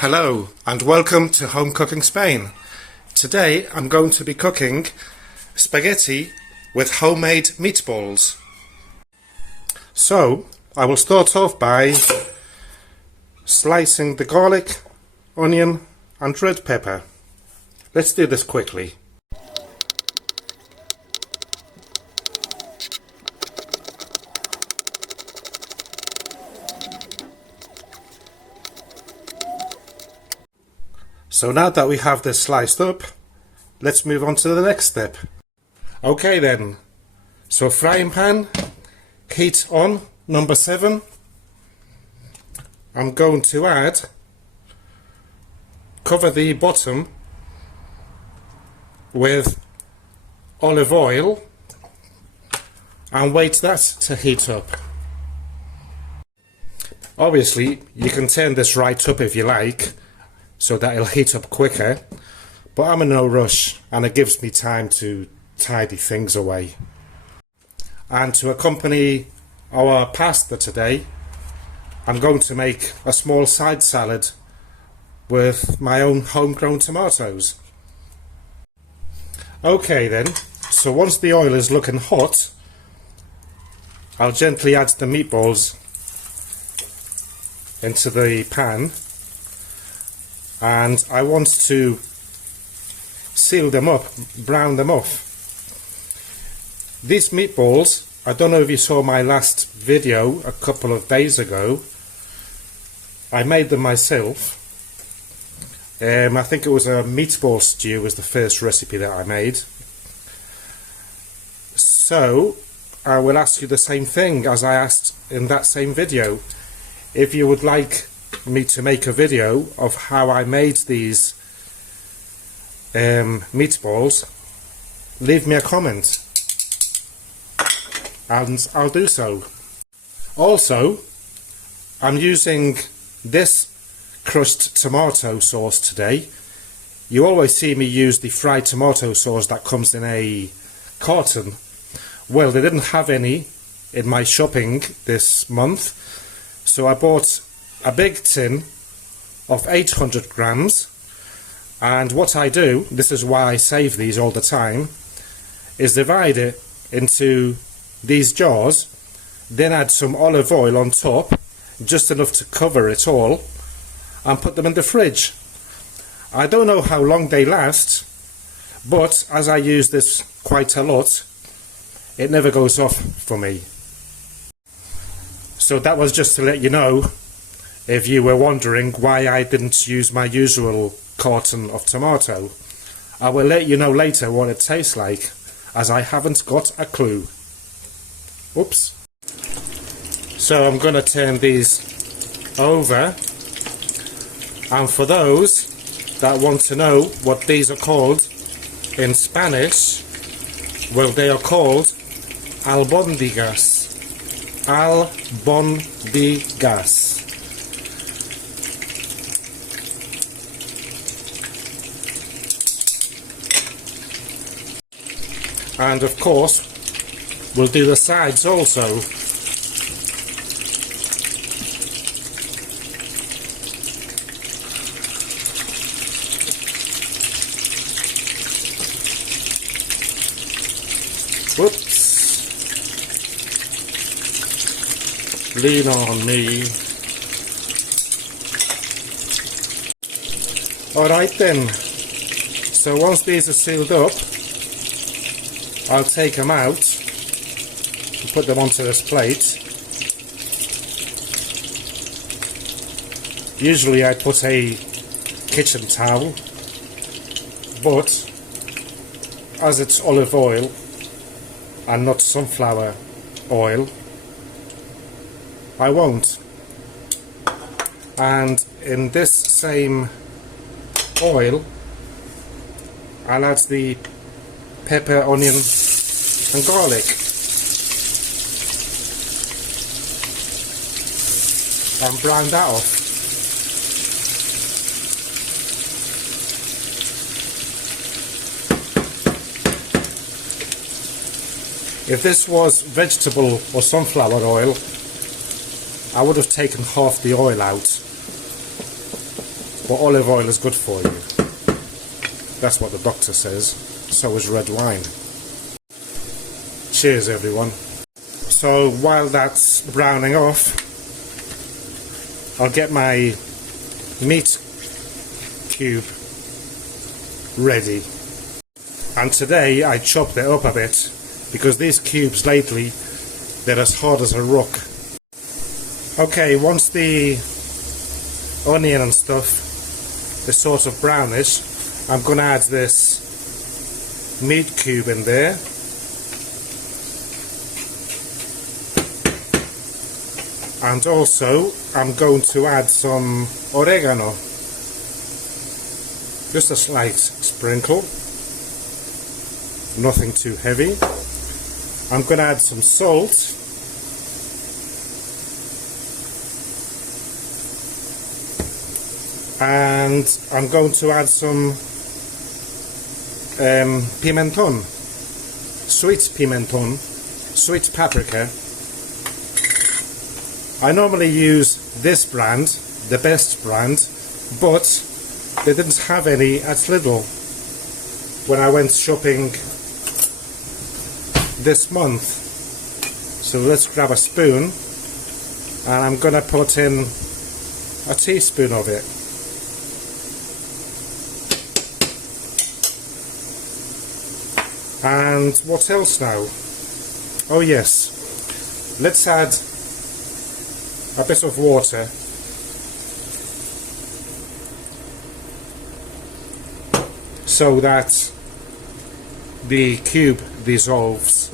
Hello and welcome to Home Cooking Spain. Today I'm going to be cooking spaghetti with homemade meatballs. So I will start off by slicing the garlic, onion and red pepper. Let's do this quickly. So now that we have this sliced up, let's move on to the next step. Okay then, so frying pan, heat on, number 7. I'm going to cover the bottom with olive oil and wait that to heat up. Obviously you can turn this right up if you like, so that it'll heat up quicker, but I'm in no rush and it gives me time to tidy things away. And to accompany our pasta today, I'm going to make a small side salad with my own homegrown tomatoes. Okay then, so once the oil is looking hot, I'll gently add the meatballs into the pan. And I want to seal them up, brown them off. These meatballs, I don't know if you saw my last video a couple of days ago, I made them myself. I think it was a meatball stew was the first recipe that I made. So I will ask you the same thing as I asked in that same video. If you would like me to make a video of how I made these meatballs, leave me a comment and I'll do so. Also, I'm using this crushed tomato sauce today. You always see me use the fried tomato sauce that comes in a carton. Well, they didn't have any in my shopping this month, so I bought a big tin of 800 grams, and what I do, this is why I save these all the time, is divide it into these jars, then add some olive oil on top, just enough to cover it all, and put them in the fridge. I don't know how long they last, but as I use this quite a lot, it never goes off for me. So that was just to let you know, if you were wondering why I didn't use my usual carton of tomato. I will let you know later what it tastes like, as I haven't got a clue. Oops. So I'm going to turn these over, and for those that want to know what these are called in Spanish, well, they are called albóndigas. Albóndigas. And of course, we'll do the sides also. Whoops. Lean on me. Alright then. So once these are sealed up, I'll take them out and put them onto this plate. Usually I put a kitchen towel, but as it's olive oil and not sunflower oil, I won't. And in this same oil, I'll add the pepper, onion and garlic, and brown that off. If this was vegetable or sunflower oil, I would have taken half the oil out but olive oil is good for you. That's what the doctor says. So is red wine. Cheers, everyone. So while that's browning off, I'll get my meat cube ready. And today I chopped it up a bit, because these cubes lately, they're as hard as a rock. Okay, once the onion and stuff is sort of brownish, I'm going to add this meat cube in there. And also I'm going to add some oregano, just a slight sprinkle, nothing too heavy. I'm going to add some salt, and I'm going to add some pimenton, sweet pimenton, sweet paprika. I normally use this brand, the best brand, but they didn't have any at Lidl when I went shopping this month. So let's grab a spoon, and I'm going to put in a teaspoon of it. And what else now? Oh yes, let's add a bit of water. So that the cube dissolves.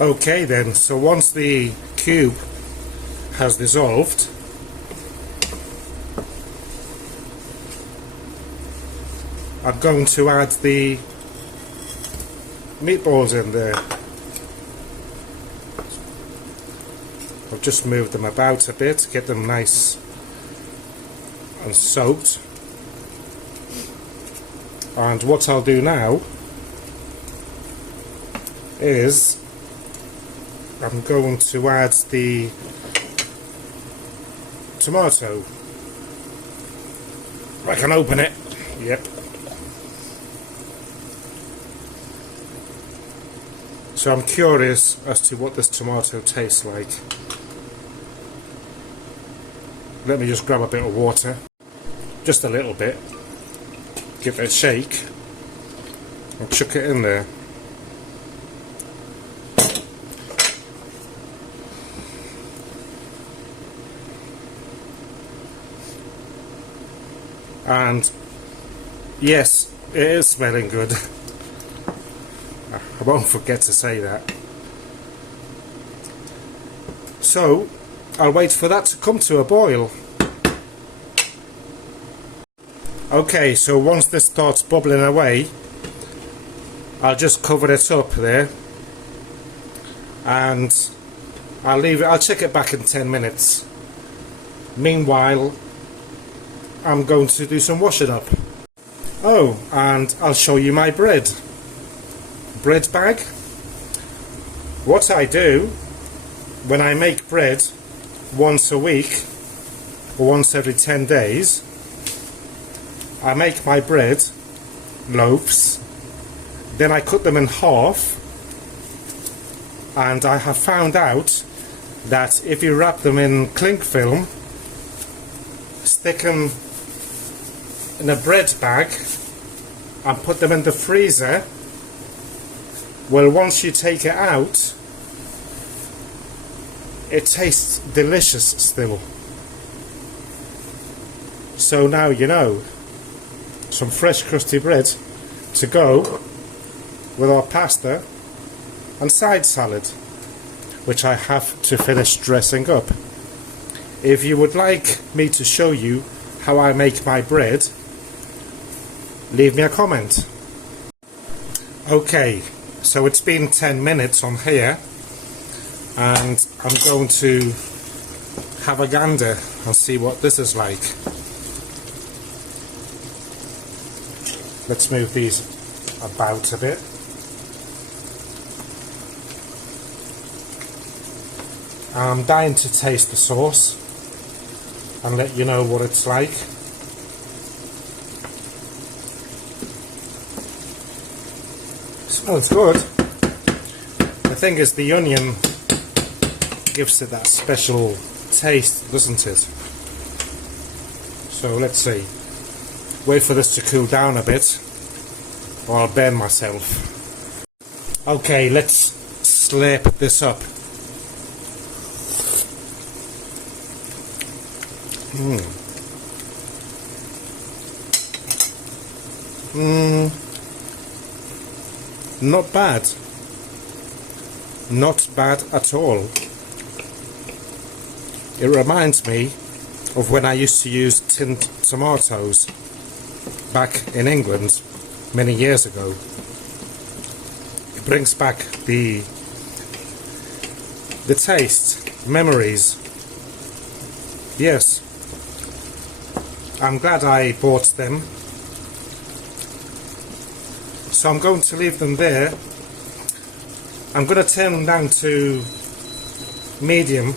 Okay then, so once the cube has dissolved, I'm going to add the meatballs in there. I've just moved them about a bit, get them nice and soaked. And what I'll do now is I'm going to add the tomato. I can open it. Yep. So I'm curious as to what this tomato tastes like. Let me just grab a bit of water, just a little bit, give it a shake, and chuck it in there. And yes, it is smelling good. I won't forget to say that. So I'll wait for that to come to a boil. Okay, so once this starts bubbling away, I'll just cover it up there, and I'll leave it. I'll check it back in 10 minutes. Meanwhile, I'm going to do some washing up. Oh, and I'll show you my bread bag. What I do when I make bread once a week or once every 10 days, I make my bread loaves, then I cut them in half, and I have found out that if you wrap them in cling film, stick them in a bread bag and put them in the freezer, well, once you take it out, it tastes delicious still. So now you know, some fresh crusty bread to go with our pasta and side salad, which I have to finish dressing up. If you would like me to show you how I make my bread, leave me a comment. Okay, so it's been 10 minutes on here, and I'm going to have a gander and see what this is like. Let's move these about a bit. I'm dying to taste the sauce and let you know what it's like. Smells good. The thing is, the onion gives it that special taste, doesn't it? So let's see. Wait for this to cool down a bit, or I'll burn myself. Okay, let's slurp this up. Not bad. Not bad at all. It reminds me of when I used to use tinned tomatoes back in England many years ago. It brings back the taste, memories. Yes, I'm glad I bought them. So I'm going to leave them there. I'm going to turn them down to medium,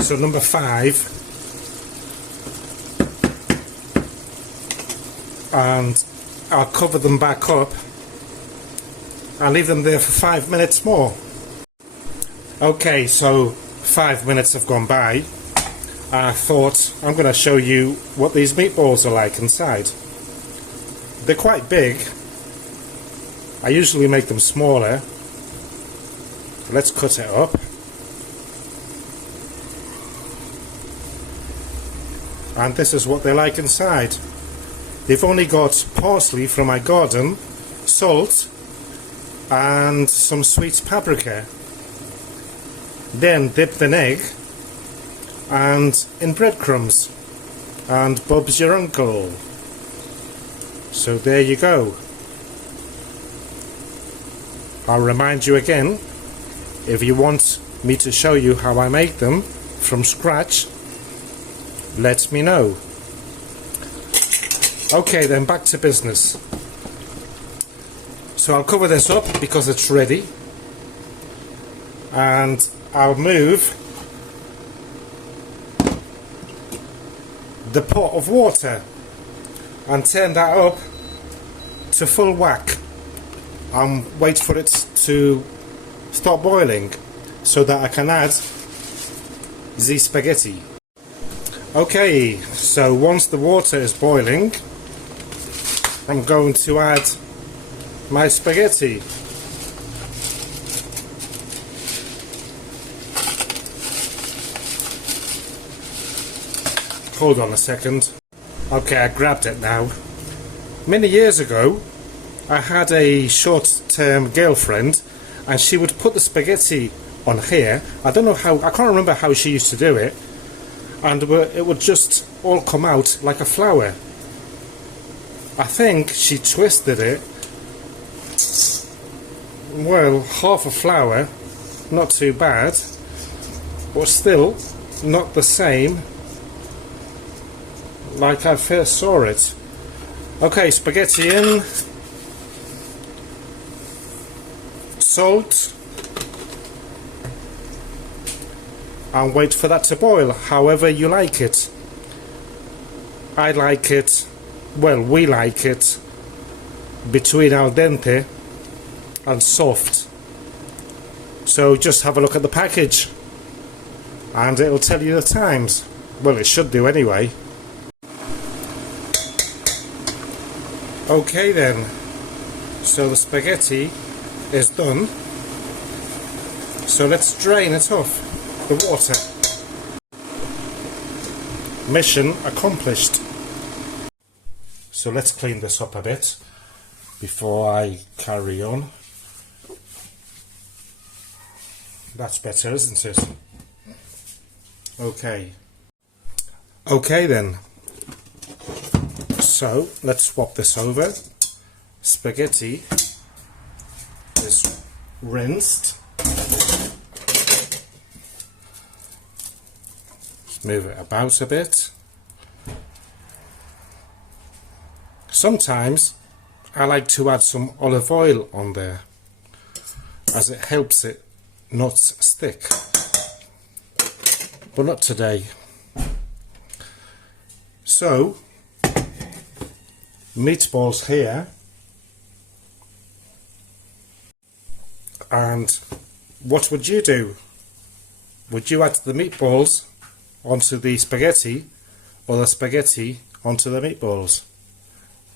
so number 5, and I'll cover them back up and leave them there for 5 minutes more. Okay, so 5 minutes have gone by. I thought I'm going to show you what these meatballs are like inside. They're quite big. I usually make them smaller. Let's cut it up. And this is what they're like inside. They've only got parsley from my garden, salt, and some sweet paprika. Then dipped in egg and in breadcrumbs and Bob's your uncle. So there you go. I'll remind you again, if you want me to show you how I make them from scratch, let me know. Okay then, back to business. So I'll cover this up because it's ready, and I'll move the pot of water and turn that up to full whack and wait for it to start boiling so that I can add the spaghetti. Okay, so once the water is boiling, I'm going to add my spaghetti. Hold on a second. Okay, I grabbed it now. Many years ago, I had a short-term girlfriend, and she would put the spaghetti on here. I don't know how, I can't remember how she used to do it, and it would just all come out like a flower. I think she twisted it. Well, half a flower, not too bad, but still not the same like I first saw it. Okay, spaghetti in, salt, and wait for that to boil however you like it. I like it, well, we like it between al dente and soft. So just have a look at the package and it'll tell you the times. Well, it should do anyway. Okay then, so the spaghetti is done, so let's drain it off the water. Mission accomplished. So let's clean this up a bit before I carry on. That's better, isn't it? Okay. Okay then. So let's swap this over. Spaghetti is rinsed. Move it about a bit. Sometimes I like to add some olive oil on there, as it helps it not stick. but not today. So, meatballs here, and what would you do? Would you add the meatballs onto the spaghetti, or the spaghetti onto the meatballs?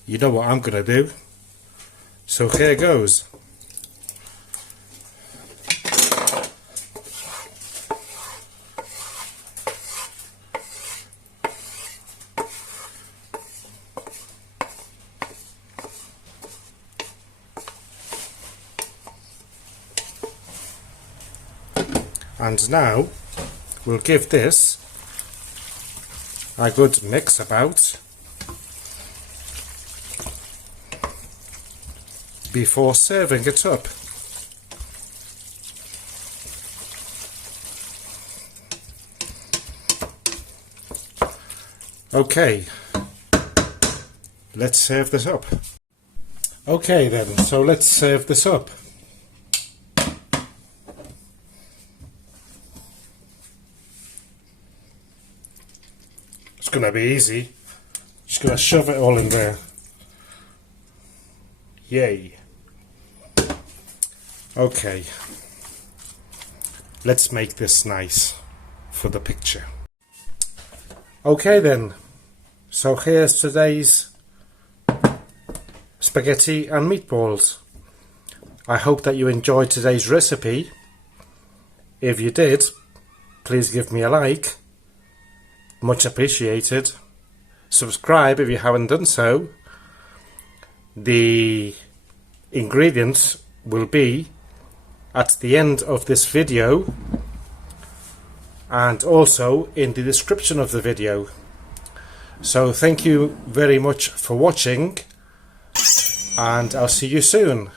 You know what I'm gonna do. So here goes. And now we'll give this a good mix about before serving it up. Okay, let's serve this up. Okay then, so let's serve this up. It's gonna be easy. Just gonna shove it all in there. Yay. Okay. Let's make this nice for the picture. Okay then. So here's today's spaghetti and meatballs. I hope that you enjoyed today's recipe. If you did, please give me a like. Much appreciated. Subscribe if you haven't done so. The ingredients will be at the end of this video and also in the description of the video. So thank you very much for watching, and I'll see you soon.